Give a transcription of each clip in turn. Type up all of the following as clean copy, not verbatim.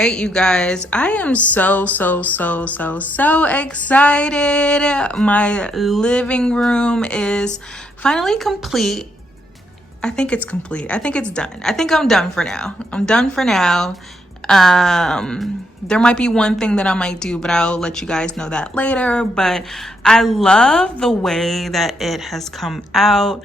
right, you guys, I am so excited. My living room is finally complete. I think it's complete. I think it's done. I think I'm done for now. I'm done for now. There might be one thing that I might do, but I'll let you guys know that later. But I love the way that it has come out.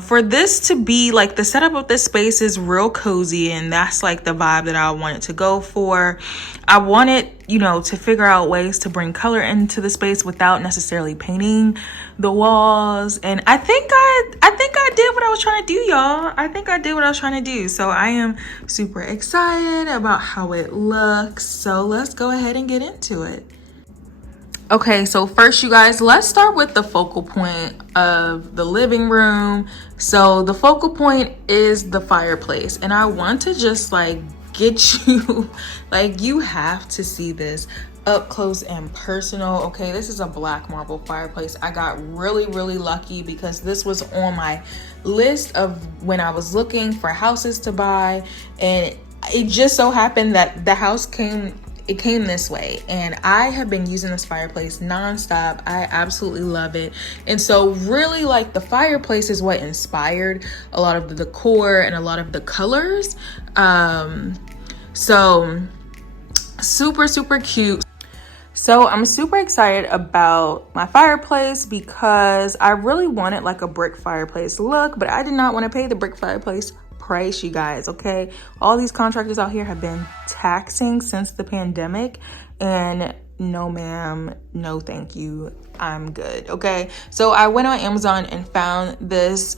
For this to be like, the setup of this space is real cozy, and that's like the vibe that I wanted to go for. I wanted, to figure out ways to bring color into the space without necessarily painting the walls. And I think I did what I was trying to do, y'all. I think I did what I was trying to do. So I am super excited about how it looks. So let's go ahead and get into it. Okay, so first, you guys, let's start with the focal point of the living room. So the focal point is the fireplace, and I want to just like get you, like, you have to see this up close and personal. Okay, this is a black marble fireplace. I got really lucky because this was on my list of when I was looking for houses to buy, and it just so happened that the house came this way, and I have been using this fireplace nonstop. I absolutely love it. And so really, like, the fireplace is what inspired a lot of the decor and a lot of the colors. So super cute. So I'm super excited about my fireplace because I really wanted like a brick fireplace look, but I did not want to pay the brick fireplace price, you guys. Okay, all these contractors out here have been taxing since the pandemic, and no ma'am, no thank you, I'm good. Okay, so I went on Amazon and found this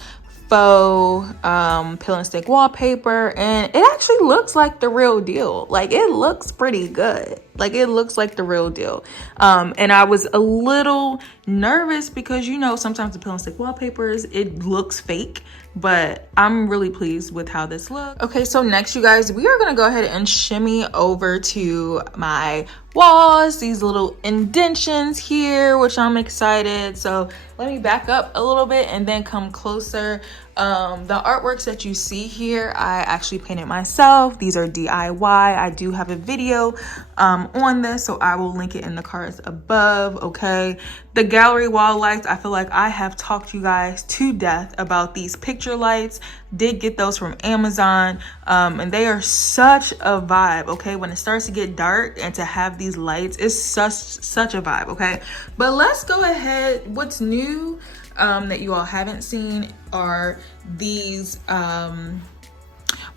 faux peel and stick wallpaper, and it actually looks like the real deal. Like, it looks pretty good. Like, it looks like the real deal. And I was a little nervous because, sometimes the peel and stick wallpapers, it looks fake, but I'm really pleased with how this looks. Okay, so next, you guys, we are gonna go ahead and shimmy over to my walls, these little indentions here, which I'm excited. So let me back up a little bit and then come closer. The artworks that you see here, I actually painted myself. These are DIY. I do have a video on this, so I will link it in the cards above. Okay, the gallery wall lights, I feel like I have talked you guys to death about these picture lights. Did get those from Amazon, and they are such a vibe. Okay, when it starts to get dark and to have these lights is such a vibe. Okay, but let's go ahead. What's new that you all haven't seen are these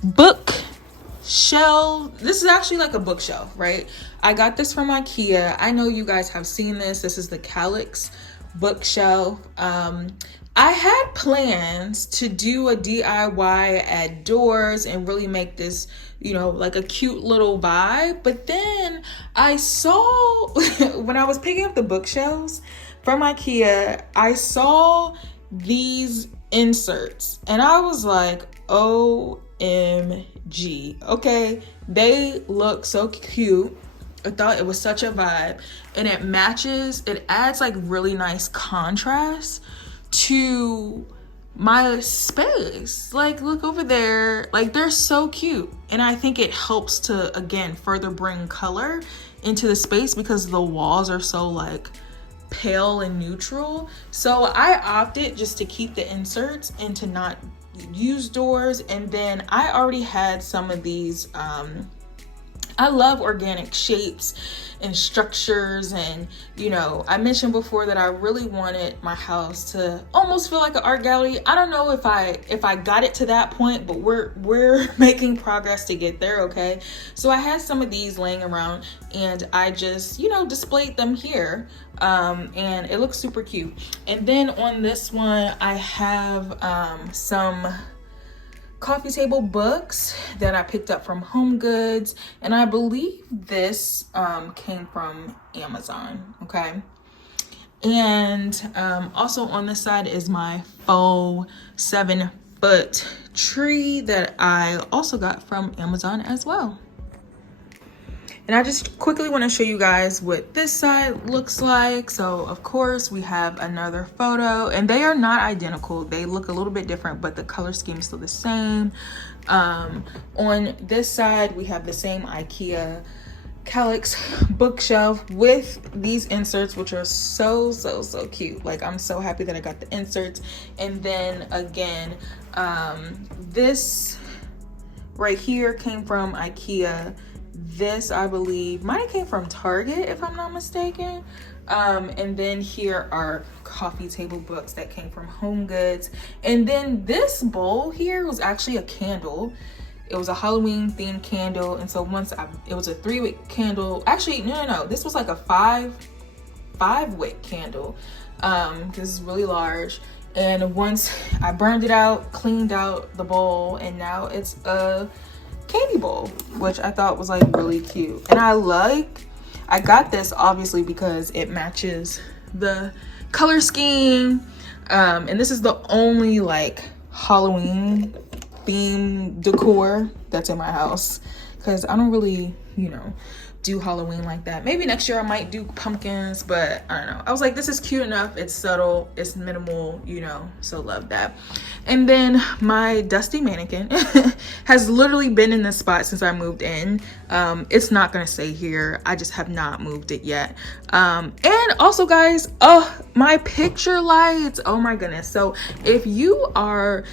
bookshelf. This is actually like a bookshelf, right? I got this from Ikea. I know you guys have seen this. This is the Calyx bookshelf. I had plans to do a DIY at doors and really make this, like a cute little vibe. But then I saw, when I was picking up the bookshelves from Ikea, I saw these inserts and I was like, OMG. Okay, they look so cute. I thought it was such a vibe, and it adds like really nice contrast to my space. Like, look over there, like, they're so cute, and I think it helps to, again, further bring color into the space because the walls are so like pale and neutral. So I opted just to keep the inserts and to not use doors. And then I already had some of these I love organic shapes and structures, and I mentioned before that I really wanted my house to almost feel like an art gallery. I don't know if I got it to that point, but we're making progress to get there. Okay, so I had some of these laying around and I just displayed them here, and it looks super cute. And then on this one I have some coffee table books that I picked up from Home Goods, and I believe this came from Amazon. Okay, and also on this side is my faux 7-foot tree that I also got from Amazon as well. And I just quickly want to show you guys what this side looks like. So of course we have another photo, and they are not identical. They look a little bit different, but the color scheme is still the same. On this side, we have the same Ikea Calyx bookshelf with these inserts, which are so cute. Like, I'm so happy that I got the inserts. And then again, this right here came from Ikea. This, I believe, might have came from Target, if I'm not mistaken. And then here are coffee table books that came from Home Goods. And then this bowl here was actually a candle. It was a Halloween themed candle. And so it was a 3-wick candle. Actually, no. This was like a 5-wick candle. This is really large. And once I burned it out, cleaned out the bowl, and now it's a candy bowl, which I thought was like really cute. And I got this obviously because it matches the color scheme. And this is the only like Halloween theme decor that's in my house, because I don't really, do Halloween like that. Maybe next year I might do pumpkins, but I don't know. I was like, this is cute enough. It's subtle, it's minimal, so love that. And then my dusty mannequin has literally been in this spot since I moved in. It's not gonna stay here. I just have not moved it yet. And also guys, my picture lights, oh my goodness. So if you are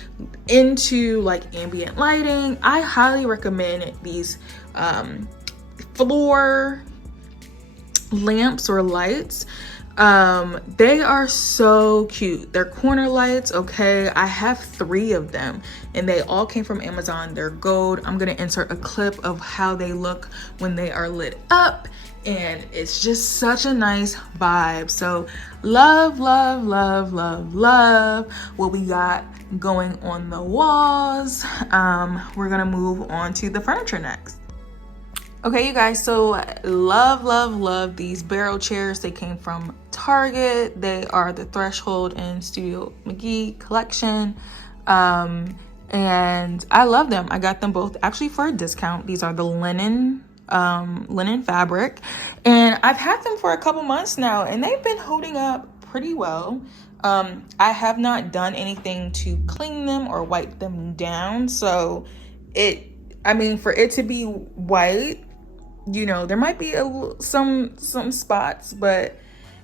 into like ambient lighting, I highly recommend these floor lamps or lights. They are so cute. They're corner lights. Okay, I have 3 of them and they all came from Amazon. They're gold. I'm gonna insert a clip of how they look when they are lit up, and it's just such a nice vibe. So love what we got going on the walls. We're gonna move on to the furniture next. Okay, you guys, so love these barrel chairs. They came from Target. They are the Threshold and Studio McGee collection. And I love them. I got them both actually for a discount. These are the linen fabric. And I've had them for a couple months now, and they've been holding up pretty well. I have not done anything to clean them or wipe them down. So for it to be white, there might be some spots, but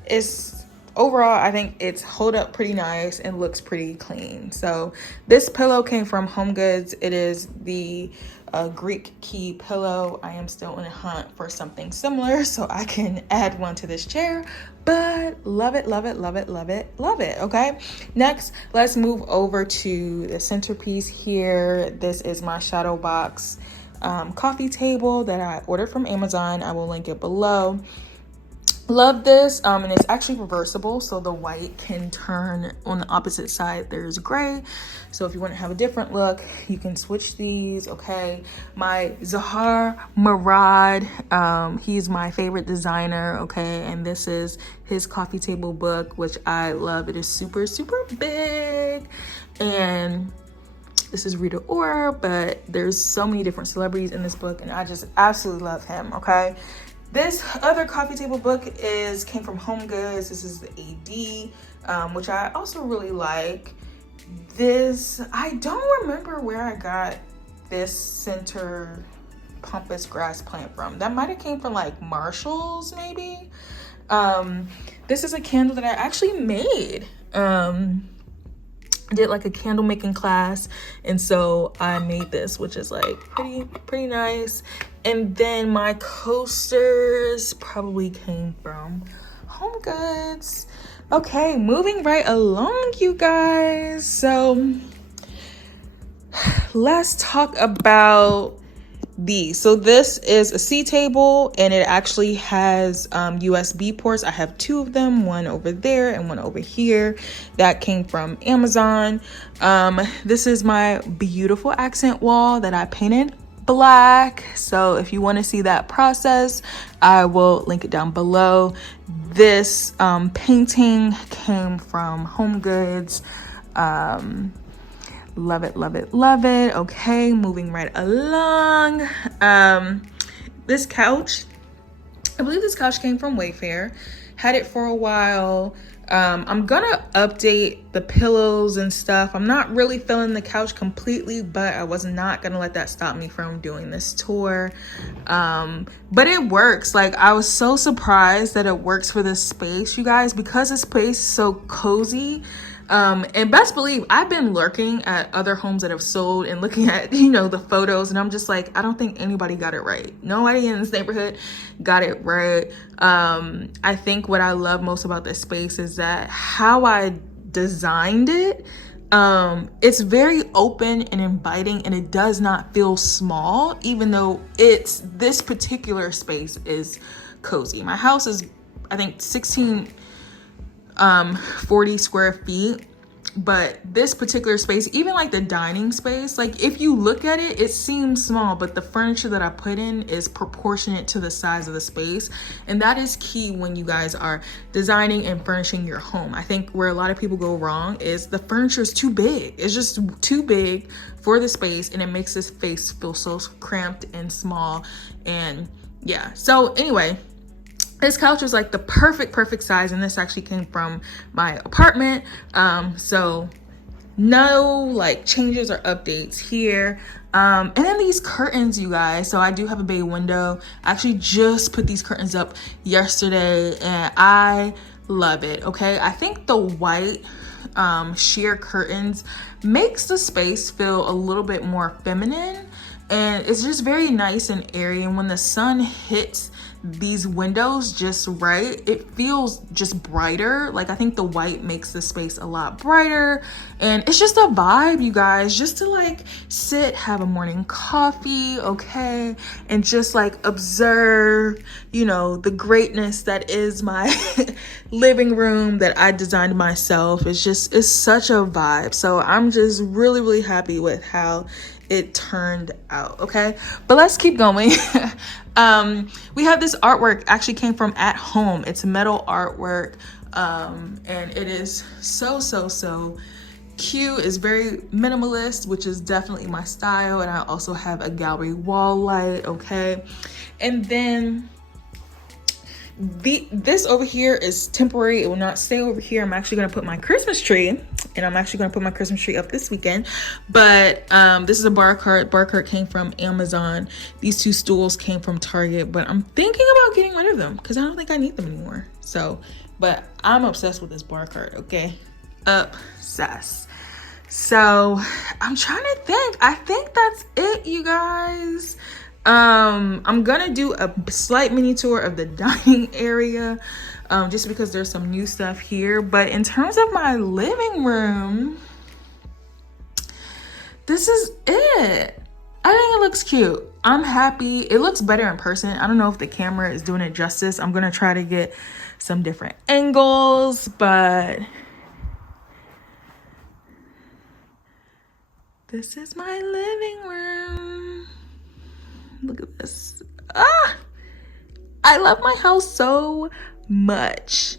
it's overall, I think it's hold up pretty nice and looks pretty clean. So this pillow came from Home Goods. It is the Greek key pillow. I am still in a hunt for something similar so I can add one to this chair, but love it. Okay, next let's move over to the centerpiece here. This is my shadow box coffee table that I ordered from Amazon. I will link it below. Love this, and it's actually reversible, so the white can turn on the opposite side. There's gray, so if you want to have a different look, you can switch these. Okay, my Zahar Murad, he's my favorite designer. Okay, and this is his coffee table book, which I love. It is super big, and this is Rita Ora, but there's so many different celebrities in this book, and I just absolutely love him. Okay, this other coffee table book came from Home Goods. This is the AD, which I also really like. This, I don't remember where I got this center pampas grass plant from. That might have came from like Marshall's maybe. This is a candle that I actually made. Did like a candle making class, and so I made this, which is like pretty nice. And then my coasters probably came from Home Goods. Okay, moving right along, you guys. So let's talk about these. So this is a C table, and it actually has USB ports. I have 2 of them, one over there and one over here. That came from Amazon. This is my beautiful accent wall that I painted black. So if you want to see that process, I will link it down below. This painting came from Home Goods. Love it. Okay, moving right along. This couch I believe this couch came from Wayfair. Had it for a while. I'm gonna update the pillows and stuff. I'm not really feeling the couch completely, but I was not gonna let that stop me from doing this tour. But it works. Like, I was so surprised that it works for this space, you guys, because this space is so cozy. And best believe I've been lurking at other homes that have sold and looking at, you know, the photos, and I'm just like, I don't think anybody got it right. Nobody in this neighborhood got it right. I think what I love most about this space is that how I designed it. It's very open and inviting, and it does not feel small, even though this particular space is cozy. My house is, I think, 40 square feet, but this particular space, even like the dining space, like if you look at it, it seems small, but the furniture that I put in is proportionate to the size of the space. And that is key when you guys are designing and furnishing your home. I think where a lot of people go wrong is the furniture is too big. It's just too big for the space, and it makes this space feel so cramped and small. And yeah, so anyway, this couch was like the perfect size, and this actually came from my apartment. So no like changes or updates here. And then these curtains, you guys. So I do have a bay window. I actually just put these curtains up yesterday, and I love it. Okay, I think the white sheer curtains makes the space feel a little bit more feminine, and it's just very nice and airy. And when the sun hits these windows just right, it feels just brighter. Like, I think the white makes the space a lot brighter, and it's just a vibe, you guys, just to like sit, have a morning coffee, okay, and just like observe, you know, the greatness that is my living room that I designed myself. It's such a vibe. So I'm just really happy with how it turned out. Okay, but let's keep going. We have this artwork, actually came from At Home. It's metal artwork, and it is so cute. It's very minimalist, which is definitely my style. And I also have a gallery wall light. Okay, and then this over here is temporary. It will not stay over here. I'm actually going to put my Christmas tree, and I'm actually going to put my Christmas tree up this weekend. But this is a bar cart. Bar cart came from Amazon. These two stools came from Target, but I'm thinking about getting rid of them because I don't think I need them anymore. So, but I'm obsessed with this bar cart. Okay, obsessed. So I'm trying to think. I think that's it, you guys. I'm gonna do a slight mini tour of the dining area, just because there's some new stuff here. But in terms of my living room, this is it. I think it looks cute. I'm happy. It looks better in person. I don't know if the camera is doing it justice. I'm gonna try to get some different angles, but this is my living room. Look at this. I love my house so much.